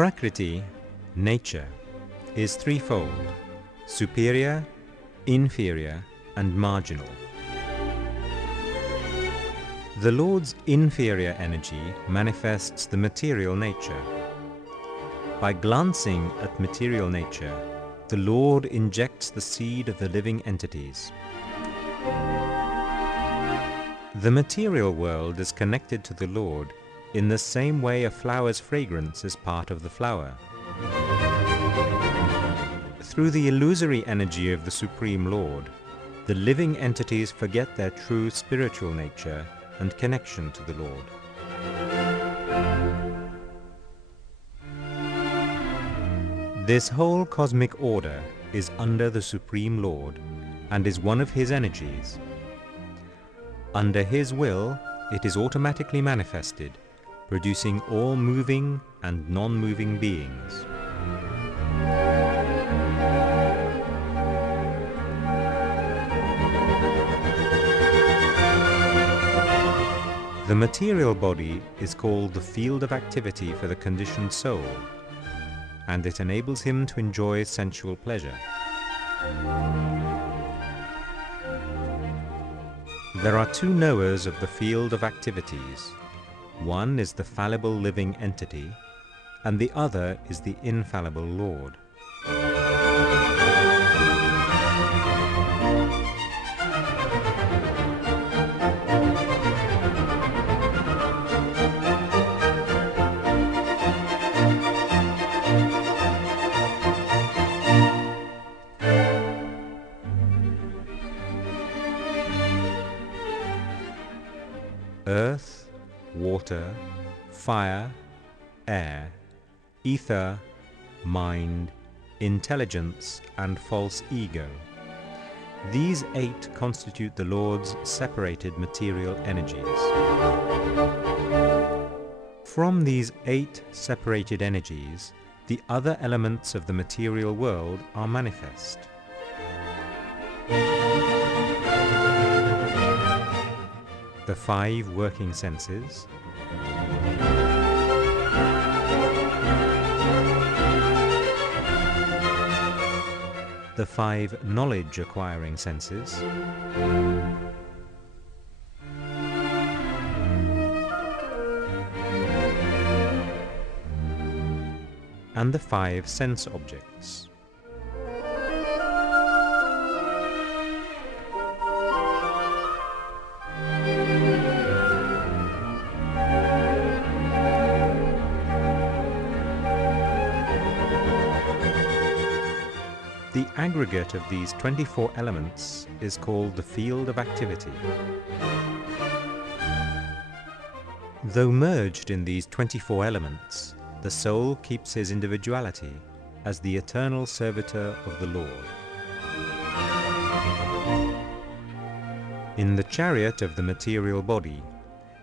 Prakriti, nature, is threefold: superior, inferior and marginal. The Lord's inferior energy manifests the material nature. By glancing at material nature, the Lord injects the seed of the living entities. The material world is connected to the Lord in the same way a flower's fragrance is part of the flower. Through the illusory energy of the Supreme Lord, the living entities forget their true spiritual nature and connection to the Lord. This whole cosmic order is under the Supreme Lord and is one of His energies. Under His will, it is automatically manifested, producing all moving and non-moving beings. The material body is called the field of activity for the conditioned soul, and it enables him to enjoy sensual pleasure. There are two knowers of the field of activities. One is the fallible living entity, and the other is the infallible Lord. Earth, water, fire, air, ether, mind, intelligence, and false ego. These 8 constitute the Lord's separated material energies. From these 8 separated energies, the other elements of the material world are manifest. The 5 working senses, the 5 knowledge-acquiring senses, and the 5 sense objects. The aggregate of these 24 elements is called the field of activity. Though merged in these 24 elements, the soul keeps his individuality as the eternal servitor of the Lord. In the chariot of the material body,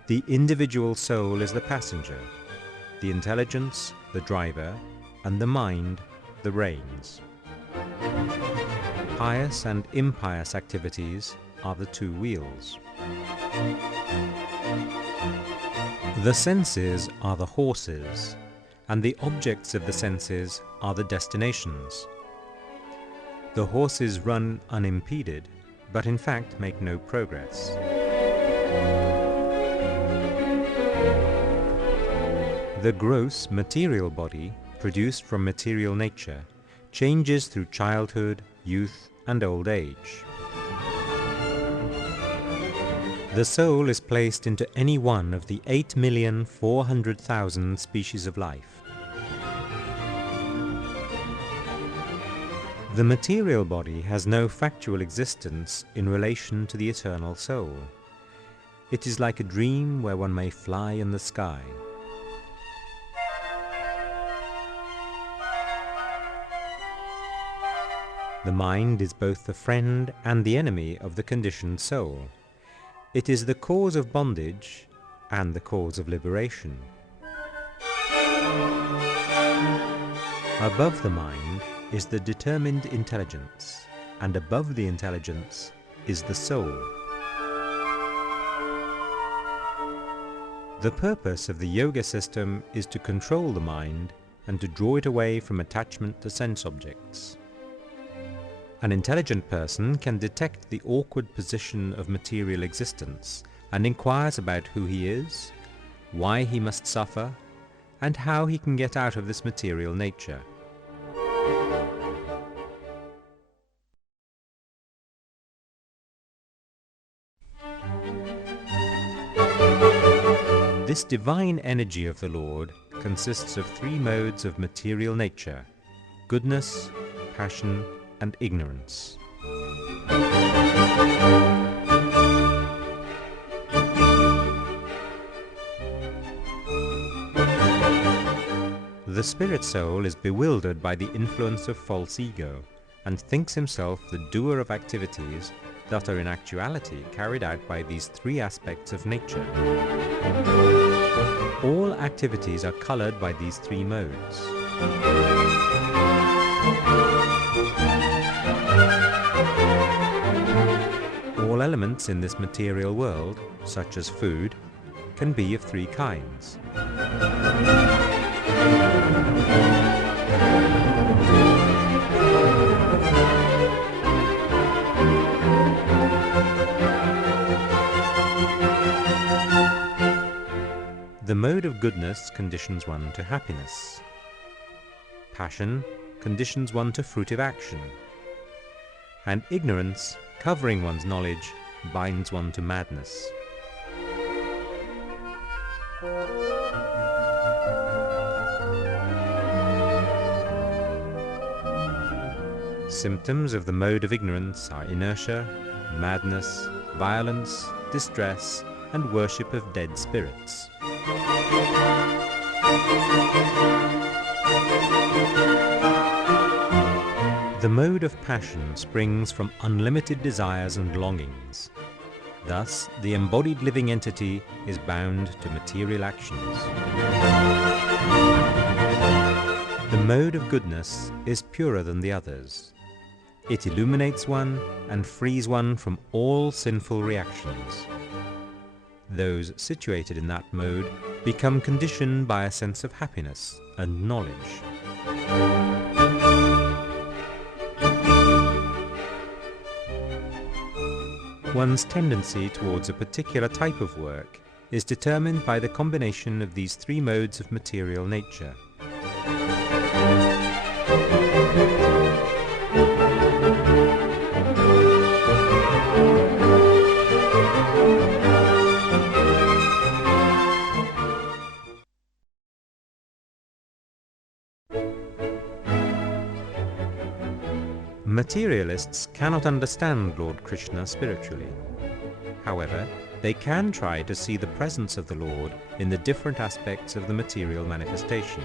the individual soul is the passenger, the intelligence, the driver, and the mind, the reins. Pious and impious activities are the 2 wheels. The senses are the horses, and the objects of the senses are the destinations. The horses run unimpeded, but in fact make no progress. The gross material body, produced from material nature, changes through childhood, youth, and old age. The soul is placed into any one of the 8,400,000 species of life. The material body has no factual existence in relation to the eternal soul. It is like a dream where one may fly in the sky. The mind is both the friend and the enemy of the conditioned soul. It is the cause of bondage and the cause of liberation. Above the mind is the determined intelligence, and above the intelligence is the soul. The purpose of the yoga system is to control the mind and to draw it away from attachment to sense objects. An intelligent person can detect the awkward position of material existence and inquires about who he is, why he must suffer, and how he can get out of this material nature. This divine energy of the Lord consists of three modes of material nature: goodness, passion, and ignorance. The spirit soul is bewildered by the influence of false ego and thinks himself the doer of activities that are in actuality carried out by these three aspects of nature. All activities are colored by these three modes. All elements in this material world, such as food, can be of three kinds. The mode of goodness conditions one to happiness. Passion conditions one to fruitive action. And ignorance, covering one's knowledge, binds one to madness. Symptoms of the mode of ignorance are inertia, madness, violence, distress, and worship of dead spirits. The mode of passion springs from unlimited desires and longings. Thus, the embodied living entity is bound to material actions. The mode of goodness is purer than the others. It illuminates one and frees one from all sinful reactions. Those situated in that mode become conditioned by a sense of happiness and knowledge. One's tendency towards a particular type of work is determined by the combination of these three modes of material nature. Materialists cannot understand Lord Kṛṣṇa spiritually. However, they can try to see the presence of the Lord in the different aspects of the material manifestation.